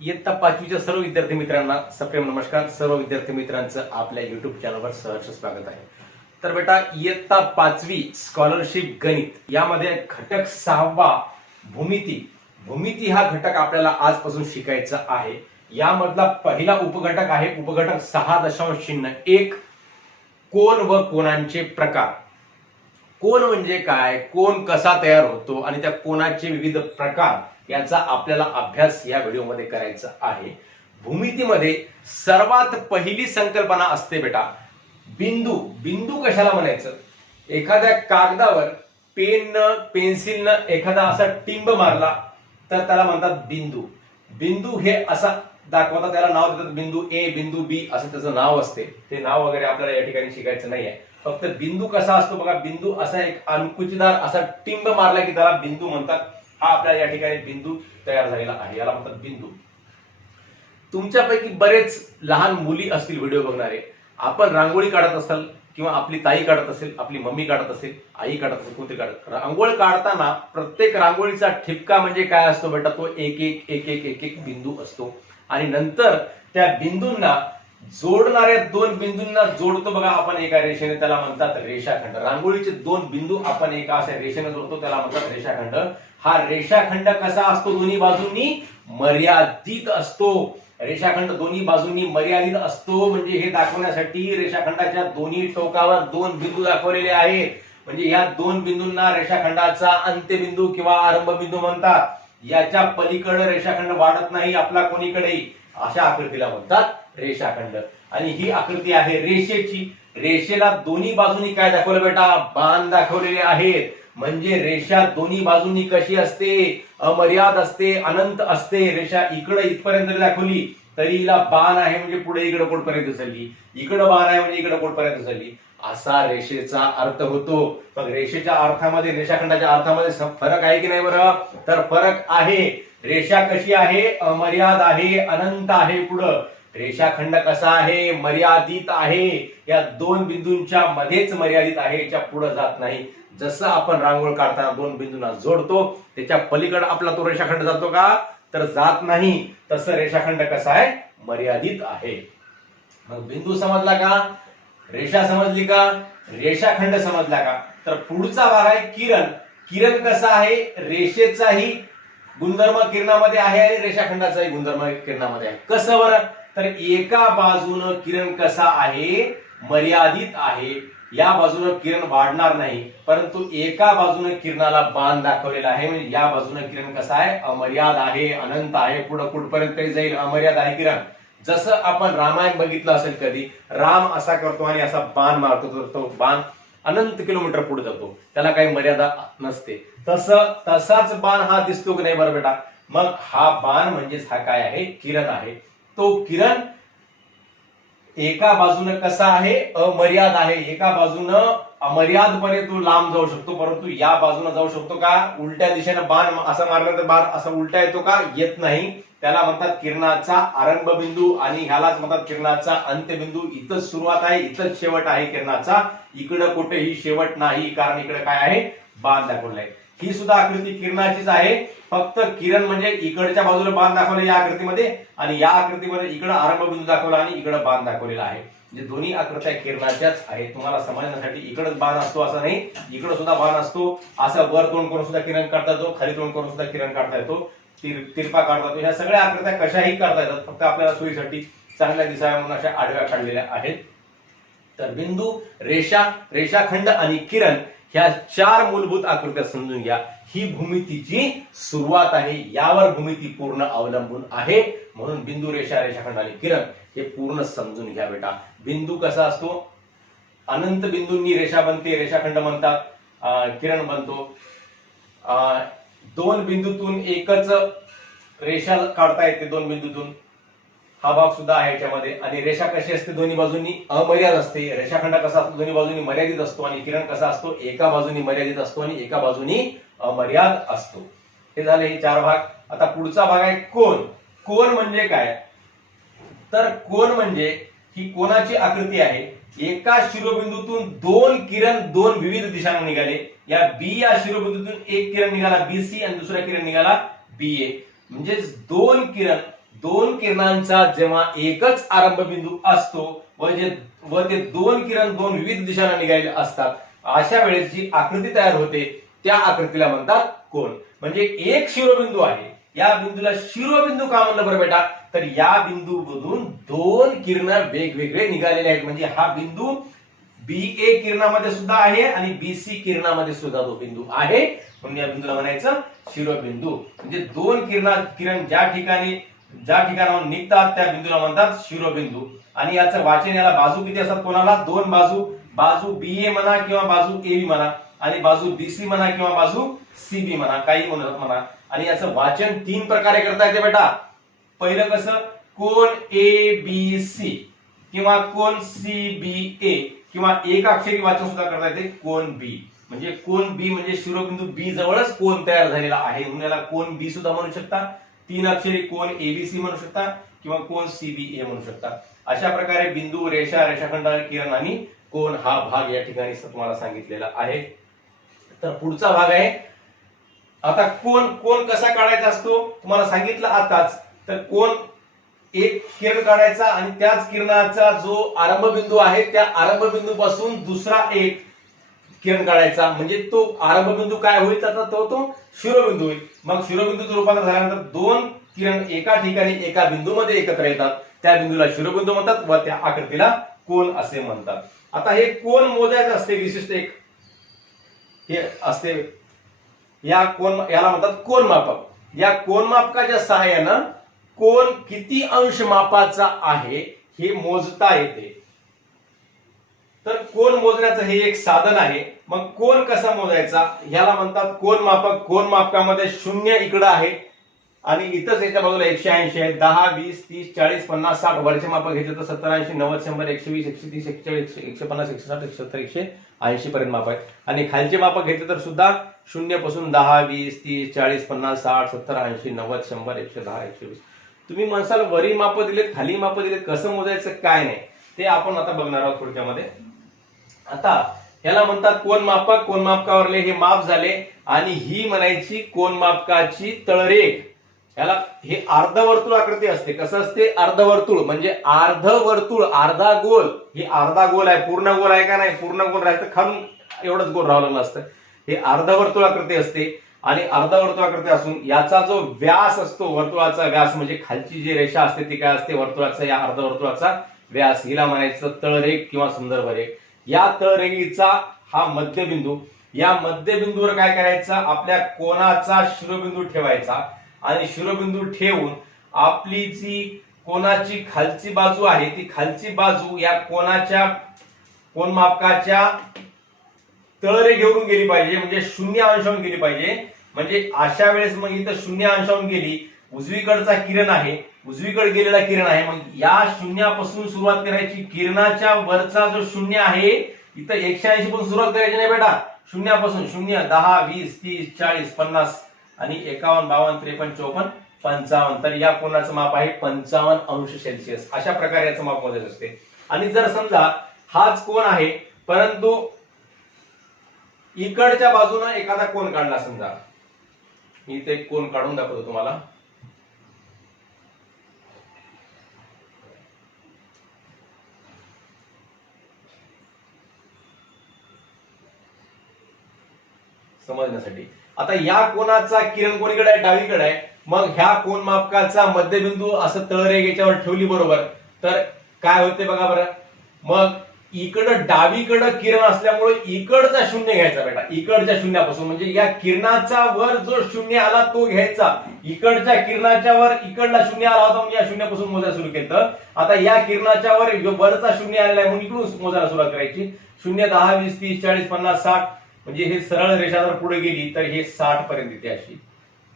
इयत्ता पाचवीच्या सर्व विद्यार्थी मित्रांना सप्रेम नमस्कार. सर्व विद्यार्थी मित्रांचं आपल्या युट्यूब चॅनलवर सहर्ष स्वागत आहे. तर बेटा इयत्ता पाचवी स्कॉलरशिप गणित यामध्ये घटक सहावा भूमिती. भूमिती हा घटक आपल्याला आजपासून शिकायचा आहे. यामधला पहिला उपघटक आहे उपघटक सहा दशांश चिन्ह एक कोण व कोणांचे प्रकार. कोण म्हणजे काय? कोण कसा तयार होतो? आणि त्या कोणाचे विविध प्रकार याचा आपल्याला अभ्यास या व्हिडिओमध्ये करायचा आहे. भूमितीमध्ये सर्वात पहिली संकल्पना असते बेटा बिंदू. बिंदू कशाला म्हणायचं? एखाद्या कागदावर पेननं पेन्सिलनं एखादा असा टिंब मारला तर त्याला म्हणतात बिंदू. बिंदू हे असा दाखवतात त्याला नाव देतात बिंदू ए बिंदू बी असं त्याचं नाव असते. ते नाव वगैरे आपल्याला या ठिकाणी शिकायचं नाही आहे फक्त बिंदू कसा असतो बघा बिंदू असा एक अंकुचदार असा टिंब मारला की त्याला बिंदू म्हणतात. हा आपल्याला या ठिकाणी बिंदू तयार झालेला आहे. याला म्हणतात बिंदू. तुमच्यापैकी बरेच लहान मुली असतील व्हिडिओ बघणारे. आपण रांगोळी काढत असाल किंवा आपली ताई काढत असेल आपली मम्मी काढत असेल आई काढत असेल कोणती काढत रांगोळी काढताना प्रत्येक रांगोळीचा ठिपका म्हणजे काय असतो बेटा? तो एक एक एक एक एक एक बिंदू असतो. आणि नंतर त्या बिंदूंना जोडणाऱ्या दोन बिंदूंना जोडतो बघा आपण एका रेषेने त्याला म्हणतात रेषाखंड. रांगोळीचे दोन बिंदू आपण एका अशा रेषेने जोडतो त्याला म्हणतात रेषाखंड. हा रेषाखंड कसा असतो? दोन्ही बाजूंनी मर्यादित असतो. रेषाखंड दोन्ही बाजूंनी मर्यादित असतो म्हणजे हे दाखवण्यासाठी रेषाखंडाच्या दोन्ही टोकावर दोन बिंदू दाखवलेले आहेत. म्हणजे या दोन बिंदूंना रेषाखंडाचा अंत्यबिंदू किंवा आरंभ बिंदू म्हणतात. याच्या पलीकडे रेषाखंड वाढत नाही आपला कोणीकडेही. अशा आकृतीला म्हणतात रेषाखंड आणि ही आकृती आहे रेषेची. रेषेला दोन्ही बाजूनी काय दाखवलं बेटा? बाण दाखवलेले आहेत. म्हणजे रेषा दोन्ही बाजूनी कशी असते? अमर्याद असते अनंत असते. रेषा इकडे इथपर्यंत जरी दाखवली तरी हिला बाण आहे म्हणजे पुढे इकडे कोणपर्यंत चालली इकडं बाण आहे म्हणजे इकडे कोणपर्यंत चालली असा रेषेचा अर्थ होतो. मग रेषेच्या अर्थामध्ये रेषाखंडाच्या अर्थामध्ये फरक आहे की नाही बरं? तर फरक आहे. रेषा कशी आहे? अमर्याद आहे अनंत आहे पुढं. रेषाखंड कसा आहे? मर्यादित आहे. या दोन बिंदूंच्या मध्येच मर्यादित आहे याच्यापुढे जात नाही. जसं आपण रांगोळ काढताना दोन बिंदूंना जोडतो त्याच्या पलीकडे आपला तो रेषाखंड जातो का? तर जात नाही. तसं रेषाखंड कसा आहे? मर्यादित आहे. मग बिंदू समजला का? रेषा समजली का? रेषाखंड समजला का? तर पुढचा भाग आहे किरण. किरण कसा आहे? रेषेचाही गुणधर्म किरणामध्ये आहे आणि रेषाखंडाचाही गुणधर्म किरणामध्ये आहे. कसं बरं? तर एका बाजूनं किरण कसा आहे? मर्यादित आहे. या बाजूनं किरण वाढणार नाही परंतु एका बाजूनं किरणाला बाण दाखवलेला आहे. म्हणजे या बाजूनं किरण कसा आहे? अमर्याद आहे अनंत आहे पुढं कुठपर्यंत जाईल? अमर्याद आहे किरण. जसं आपण रामायण बघितलं असेल कधी राम असा करतो आणि असा बाण मारतो तो बाण अनंत किलोमीटर पुढे जातो. त्याला काही मर्यादा नसते. तसं तसाच बाण हा दिसतो की नाही बरं बेटा? मग हा बाण म्हणजेच हा काय आहे? किरण आहे. तो किरण एका बाजूनं कसा आहे? अमर्याद आहे. एका बाजूनं अमर्यादपणे तो लांब जाऊ शकतो. परंतु या बाजूनं जाऊ शकतो का? उलट्या दिशेनं बाण असं तर बाण असं उलटा येतो का? येत नाही. त्याला म्हणतात किरणाचा आरंभ बिंदू आणि ह्यालाच म्हणतात किरणाचा अंत्यबिंदू. इथंच सुरुवात आहे इथंच शेवट आहे किरणाचा. इकडं कुठेही शेवट नाही कारण इकडे काय आहे? बाण दाखवलाय. ही सुद्धा आकृती किरणाचीच आहे. फक्त किरण म्हणजे इकडच्या बाजूला बाण दाखवलं या आकृतीमध्ये आणि या आकृतीमध्ये इकडं आरंभ बिंदू दाखवला आणि इकडं बाण दाखवलेला आहे. म्हणजे दोन्ही आकृत्या किरणाच्याच आहेत. तुम्हाला समजण्यासाठी इकडच बाण असतो असं नाही. इकडं सुद्धा बाण असतो. असं वर तोंड करून सुद्धा किरण काढता येतो खाली तोंड करून सुद्धा किरण काढता येतो? तिर- तिरपा काढतात. ह्या सगळ्या आकृत्या कशाही करता येतात. फक्त आपल्याला सोयीसाठी चांगल्या दिसाव्या म्हणून अशा आडव्या काढलेल्या आहेत. तर बिंदू रेषा रेषाखंड आणि किरण ह्या चार मूलभूत आकृत्या समजून घ्या. ही भूमितीची सुरुवात आहे. यावर भूमिती पूर्ण अवलंबून आहे. म्हणून बिंदू रेषा रेषाखंड आणि किरण हे पूर्ण समजून घ्या बेटा. बिंदू कसा असतो? अनंत बिंदूंनी रेषा बनते रेषाखंड म्हणतात किरण बनतो. अं, दोन बिंदूतून एकच रेषा काढता येते दोन बिंदूतून. हा भाग सुद्धा आहे याच्यामध्ये. आणि रेषा कशी असते दोन्ही बाजूंनी? अमर्याद असते. रेषाखंड कसा असतो? दोन्ही बाजूनी मर्यादित असतो आणि किरण कसा असतो? एका बाजूनी मर्यादित असतो आणि एका बाजूनी अमर्याद असतो. हे झाले हे चार भाग. आता पुढचा भाग आहे कोण? कोण म्हणजे काय? तर कोण म्हणजे ही कोणाची आकृती आहे? एका शिरोबिंदूतून दोन किरण दोन विविध दिशांना निघाले. या बी या शिरोबिंदूतून एक किरण निघाला बी सी आणि दुसरा किरण निघाला बी ए. म्हणजेच दोन किरण दोन किरणांचा जेव्हा एकच आरंभ बिंदू असतो व जे व ते दोन किरण दोन विविध दिशांना निघालेले असतात अशा वेळेस जी आकृती तयार होते. त्या आकृतीला म्हणतात कोण म्हणजे एक शिरोबिंदू आहे या बिंदूला शिरोबिंदू का म्हणलं बरं बेटा? तर या बिंदूमधून दोन किरण वेगवेगळे निघालेले आहेत. म्हणजे हा बिंदू बी ए किरणामध्ये सुद्धा आहे आणि बी सी किरणामध्ये सुद्धा तो बिंदू आहे. म्हणून या बिंदूला म्हणायचं शिरोबिंदू. म्हणजे दोन किरणा किरण ज्या ठिकाणी ज्या ठिकाणाहून निघतात त्या बिंदूला म्हणतात शिरोबिंदू. आणि याचं वाचन याला बाजू किती असतात कोणाला? दोन बाजू. बाजू बी ए म्हणा किंवा बाजू ए बी म्हणा आणि बाजू बी सी म्हणा किंवा बाजू सी बी म्हणा काही म्हणा आणि याचं वाचन तीन प्रकारे करता येते बेटा. पहिलं कसं? कोण ए बी सी किंवा कोण सी बी ए किंवा एक अक्षरी वाचन सुद्धा करता येते कोण बी म्हणजे कोण बी म्हणजे शिरोबिंदू बी जवळच कोण तयार झालेला आहे. म्हणून याला कोण बी सुद्धा म्हणू शकता. तीन अक्षरी कोण एबीसी म्हणू शकता किंवा कोण सीबीए म्हणू शकता. अशा प्रकारे बिंदू रेषा रेषाखंड किरण आणि कोण हा भाग या ठिकाणी तुम्हाला सांगितलेला आहे. तर पुढचा भाग आहे. आता कोण कोण कसा काढायचा असतो? तुम्हाला सांगितलं आताच. तर कोण एक किरण काढायचा आणि त्याच किरणाचा जो आरंभ बिंदू आहे त्या आरंभ बिंदू पासून दुसरा एक किरण काढायचा. म्हणजे तो आरंभ बिंदू काय होईल त्याचा? तो तो शिरोबिंदू होईल. मग शिरोबिंदूचं रूपांतर झाल्यानंतर दोन किरण एका ठिकाणी एका बिंदूमध्ये एकत्र येतात. त्या बिंदूला शिरोबिंदू म्हणतात व त्या आकृतीला कोण असे म्हणतात. आता हे कोण मोजायचं असते विशिष्ट एक? हे असते या कोण याला म्हणतात कोण मापक. या कोण मापकाच्या सहाय्यानं कोण किती अंश मापाचा आहे हे मोजता येते. तर कोण मोजण्याचं हे एक साधन आहे. मग कोण कसा मोजायचा? ह्याला म्हणतात कोण मापक. कोण मापकामध्ये शून्य इकडं आहे. आणि इथंच याच्या बाजूला एकशे ऐंशी आहे. दहा वीस तीस चाळीस पन्नास साठ. वरचे मापक घेतले तर सत्तर ऐंशी नव्वद शंभर एकशे वीस एकशे तीस एकशे चाळीस एकशे एकशे पन्नास एकशे साठ एकशे सत्तर एकशे ऐंशी पर्यंत माप आहे आणि खालचे मापक घेतले तर सुद्धा शून्यपासून दहा वीस तीस चाळीस पन्नास साठ सत्तर ऐंशी नव्वद शंभर एकशे दहा एकशे वीस. तुम्ही म्हणसाल वरी माप दिलेत खाली माप दिलेत कसं मोजायचं काय नाही ते आपण आता बघणार आहोत थोडक्यामध्ये आता याला म्हणतात कोण मापक कोण मापकावरले? हे माप झाले आणि ही म्हणायची कोण मापकाची तळरेख. याला हे अर्धवर्तुळ आकृती असते. कसं असते? अर्धवर्तुळ म्हणजे अर्धवर्तुळ अर्धा गोल. हे अर्धा गोल आहे पूर्ण गोल आहे का नाही? पूर्ण गोल राहिलं तर खालून एवढंच गोल राहिलेलं असतं हे अर्धवर्तुळ आकृती असते. आणि अर्धवर्तुळ आकृती असून याचा जो व्यास असतो वर्तुळाचा व्यास म्हणजे खालची जी रेषा असते ती काय असते? वर्तुळाचा या अर्धवर्तुळाचा व्यास. हिला म्हणायचं तळरेख किंवा संदर्भ रेख या तळरेखीचा हा मध्यबिंदू. या मध्यबिंदूवर काय करायचं? आपल्या कोणाचा शिरोबिंदू ठेवायचा. आणि शिरोबिंदू ठेवून आपली जी कोणाची खालची बाजू आहे ती खालची बाजू या कोणाच्या कोण मापकाच्या तळरे घेऊन गेली पाहिजे म्हणजे शून्य अंशावून गेली पाहिजे. म्हणजे अशा वेळेस मग इथं शून्य अंशावून गेली उजवीकडचा किरण आहे उजवीकडे गेलेला किरण आहे मग या शून्यापासून सुरुवात करायची किरणाच्या वरचा जो शून्य आहे इथं एकशे ऐंशी पासून सुरुवात करायची नाही बेटा. शून्यापासून शून्य दहा वीस तीस चाळीस पन्नास आणि एकावन्न बावन्न त्रेपन्न चोपन्न पंचावन्न. तर या कोणाचं माप आहे? पंचावन्न अंश सेल्सिअस. अशा प्रकारे याचं माप मोजायचं असते. आणि जर समजा हाच कोण आहे परंतु इकडच्या बाजूनं एखादा कोण काढला समजा. मी इथे कोण काढून दाखवतो तुम्हाला. समजण्यासाठी. आता या कोणाचा किरण कोणीकडे आहे? डावीकडे आहे. मग ह्या कोण मापकाचा मध्यबिंदू असं तळरेगेच्यावर याच्यावर ठेवली बरोबर. तर काय होते बघा बरं. मग इकडं डावीकडं किरण असल्यामुळे इकडचा शून्य घ्यायचा बेटा. इकडच्या शून्यापासून. म्हणजे या किरणाचा वर जो शून्य आला तो घ्यायचा. इकडच्या किरणाच्या वर इकडला शून्य आला होता म्हणजे या शून्यापासून मोजायला सुरू केलं आता या किरणाच्या वर वरचा शून्य आलेला आहे म्हणून इकडून मोजायला सुरुवात करायची. शून्य दहा वीस तीस चाळीस पन्नास साठ म्हणजे हे सरळ रेषा जर पुढे गेली तर हे साठ पर्यंत येते अशी.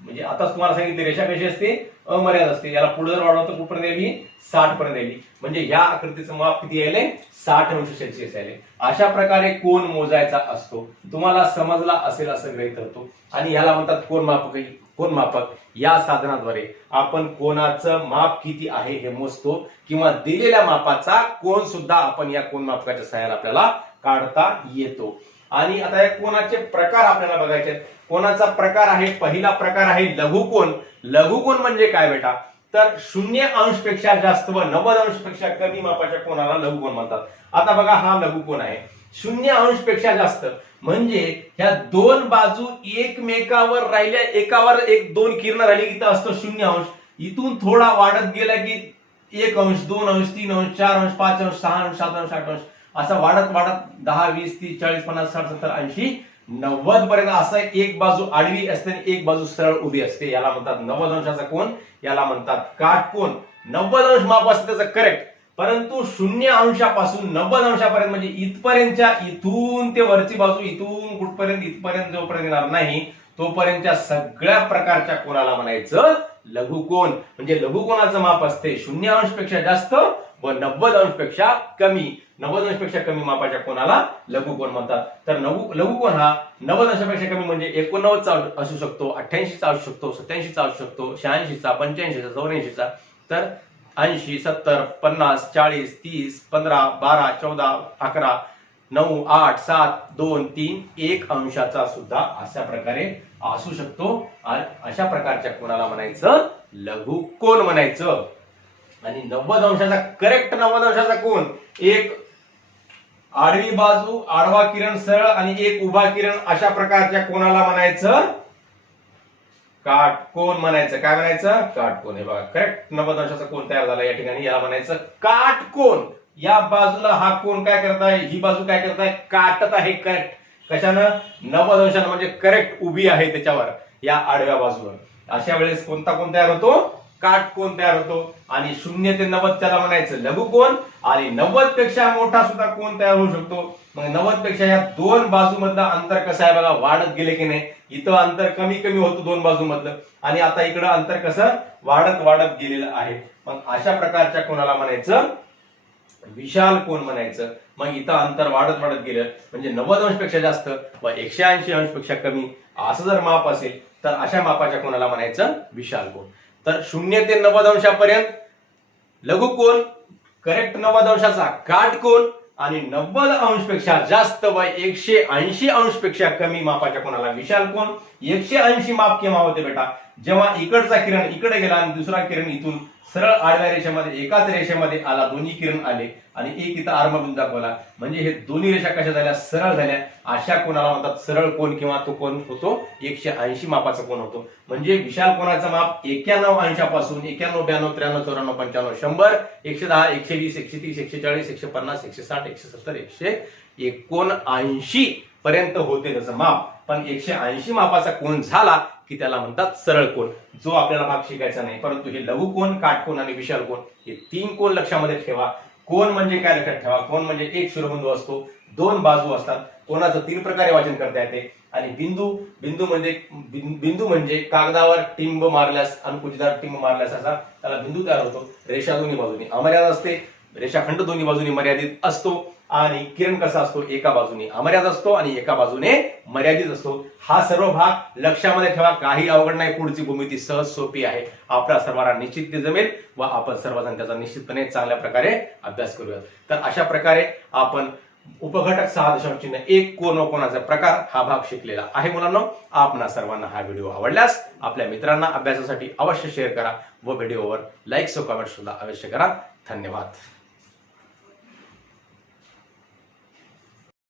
म्हणजे आता तुम्हाला सांगितले रेषा कशी असते? अमर्याद असते. याला पुढे जर वाढवतो कुठपर्यंत यायली? साठ पर्यंत यायली. म्हणजे ह्या आकृतीचं माप किती यायले साठ अंश सेल्सिअस यायले अशा प्रकारे कोण मोजायचा असतो. तुम्हाला समजला असेल असं ग्रहित करतो. आणि ह्याला म्हणतात कोण मापक कोण मापक. या साधनाद्वारे आपण कोणाचं माप किती आहे हे मोजतो किंवा दिलेल्या मापाचा कोण सुद्धा आपण या कोण मापकाच्या सहाय्याला आपल्याला काढता येतो. आणि आता या कोणाचे प्रकार आपल्याला बघायचे आहेत? कोणाचा प्रकार आहे? पहिला प्रकार आहे लघुकोन. लघुकोन म्हणजे काय बेटा? तर शून्य अंशपेक्षा जास्त व नव्वद अंशपेक्षा कमी मापाच्या कोणाला लघुकोन म्हणतात. आता बघा हा लघुकोन आहे. शून्य अंशपेक्षा जास्त म्हणजे ह्या दोन बाजू एकमेकावर राहिल्या एकावर एक दोन किरण राहिली की इथं असतं शून्य अंश. इथून थोडा वाढत गेला की एक अंश दोन अंश तीन अंश चार अंश पाच अंश सहा अंश सात अंश आठ अंश. असा वाढत वाढत दहा वीस तीस चाळीस पन्नास साठ सत्तर ऐंशी नव्वद पर्यंत असं एक बाजू आडवी असते आणि एक बाजू सरळ उभी असते. याला म्हणतात नव्वद अंशाचा कोण याला म्हणतात काटकोन. नव्वद अंश माप असते त्याचं करेक्ट परंतु शून्य अंशापासून नव्वद अंशापर्यंत म्हणजे इथपर्यंतच्या इथून ते वरची बाजू इथून कुठपर्यंत इथपर्यंत जोपर्यंत येणार नाही तोपर्यंतच्या सगळ्या प्रकारच्या कोणाला म्हणायचं लघुकोन. म्हणजे लघुकोनाचं माप असते शून्य अंशपेक्षा जास्त व नव्वद अंशपेक्षा कमी. नव्वद अंशपेक्षा कमी मापाच्या कोणाला लघुकोन म्हणतात? तर लघु लघुकोन हा? नव्वद अंशापेक्षा कमी म्हणजे एकोणनव्वदचा असू शकतो अठ्ठ्याऐंशीचा असू शकतो सत्याऐंशीचा असू शकतो शहाऐंशीचा पंच्याऐंशीचा चौऱ्याऐंशीचा तर ऐंशी सत्तर पन्नास चाळीस तीस पंधरा बारा चौदा अकरा नऊ आठ सात दोन तीन एक अंशाचा सुद्धा अशा प्रकारे असू शकतो. अशा प्रकारच्या कोणाला म्हणायचं? लघु कोण म्हणायचं? आणि नव्वद अंशाचा करेक्ट नव्वद अंशाचा कोण? एक आडवी बाजू आडवा किरण सरळ आणि एक उभा किरण अशा प्रकारच्या कोणाला म्हणायचं? काटकोन म्हणायचं. काय म्हणायचं? काटकोन. हे बघा करेक्ट नव्वद अंशाचा कोण तयार झाला या ठिकाणी? याला म्हणायचं काटकोन. या बाजूला हा कोण काय करत आहे ही बाजू काय करत आहे काटत आहे करेक्ट कशानं? नव्वद अंशानं म्हणजे करेक्ट उभी आहे त्याच्यावर या आडव्या बाजूवर. अशा वेळेस कोणता कोण तयार होतो? काटकोन तयार होतो? आणि शून्य ते नव्वद त्याला म्हणायचं लघुकोन आणि नव्वदपेक्षा मोठा सुद्धा कोण तयार होऊ शकतो? मग नव्वदपेक्षा या दोन बाजूमधलं अंतर कसं आहे बघा वाढत गेले की नाही? इथं अंतर कमी कमी होतं दोन बाजूमधलं. आणि आता इकडं अंतर कसं? वाढत वाढत गेलेलं आहे. मग अशा प्रकारच्या कोणाला म्हणायचं? विशाल कोण म्हणायचं? मग इथं अंतर वाढत वाढत गेलं. म्हणजे नव्वद अंशपेक्षा जास्त व एकशे ऐंशी अंशपेक्षा कमी. असं जर माप असेल तर अशा मापाच्या कोणाला म्हणायचं? विशाल कोण. तर शून्य ते नव्वद अंशापर्यंत. लघुकोन करेक्ट नव्वद अंशाचा काटकोन आणि नव्वद अंशपेक्षा जास्त व एकशे ऐंशी अंशपेक्षा कमी मापाच्या कोणाला विशाल कोण एकशे ऐंशी माप केव्हा होते बेटा. जेव्हा इकडचा किरण इकडे गेला आणि दुसरा किरण इथून सरळ आडव्या रेषेमध्ये एकाच रेषेमध्ये आला दोन्ही किरण आले आणि एक इथं आर्मबिंदू दाखवला. म्हणजे हे दोन्ही रेषा कशा झाल्या? सरळ झाल्या. अशा कोणाला म्हणतात सरळ कोण किंवा तो कोण होतो? एकशे ऐंशी मापाचा कोण होतो. म्हणजे विशाल कोणाचं माप? एक्क्याण्णव अंशापासून एक्क्याण्णव ब्याण्णव त्र्याण्णव चौऱ्याण्णव पंच्याण्णव शंभर एकशे दहा एकशे वीस एकशे तीस एकशे चाळीस एकशे पन्नास एकशे साठ एकशे सत्तर एकशे एकोणऐंशी पर्यंत होते त्याचं माप. पण एकशे ऐंशी मापाचा कोण झाला? की त्याला म्हणतात सरळ कोण. जो आपल्याला भाग शिकायचा नाही परंतु हे लघु कोण काटकोण आणि विशाल कोण हे तीन कोण लक्षामध्ये ठेवा. कोण म्हणजे काय लक्षात ठेवा? कोण म्हणजे एक शिरोबिंदू असतो दोन बाजू असतात कोणाचं तीन प्रकारे वाचन करता येते. आणि बिंदू बिंदू म्हणजे बिंदू म्हणजे कागदावर टिंब मारल्यास अनुकुचदार टिंब मारल्यास असा त्याला बिंदू तयार होतो रेषा दोन्ही बाजूनी. अमर्याद असते रेषाखंड दोन्ही बाजूनी मर्यादित असतो. आणि किरण कसा असतो? एका बाजूने अमर्याद असतो आणि एका बाजूने मर्यादित असतो. हा सर्व भाग लक्षामध्ये ठेवा. काही अवघड नाही. पुढची भूमिती सहज सोपी आहे. आपल्या सर्वांना निश्चित जमेल व आपण सर्वजण त्याचा निश्चितपणे चांगल्या प्रकारे अभ्यास करूयात. तर अशा प्रकारे आपण उपघटक सहा दशांश चिन्ह एक कोण व कोणाचा प्रकार हा भाग शिकलेला आहे मुलांना. आपणा सर्वांना हा व्हिडिओ आवडल्यास आपल्या मित्रांना अभ्यासासाठी अवश्य शेअर करा व व्हिडिओवर लाईक्स व कमेंट सुद्धा अवश्य करा. धन्यवाद.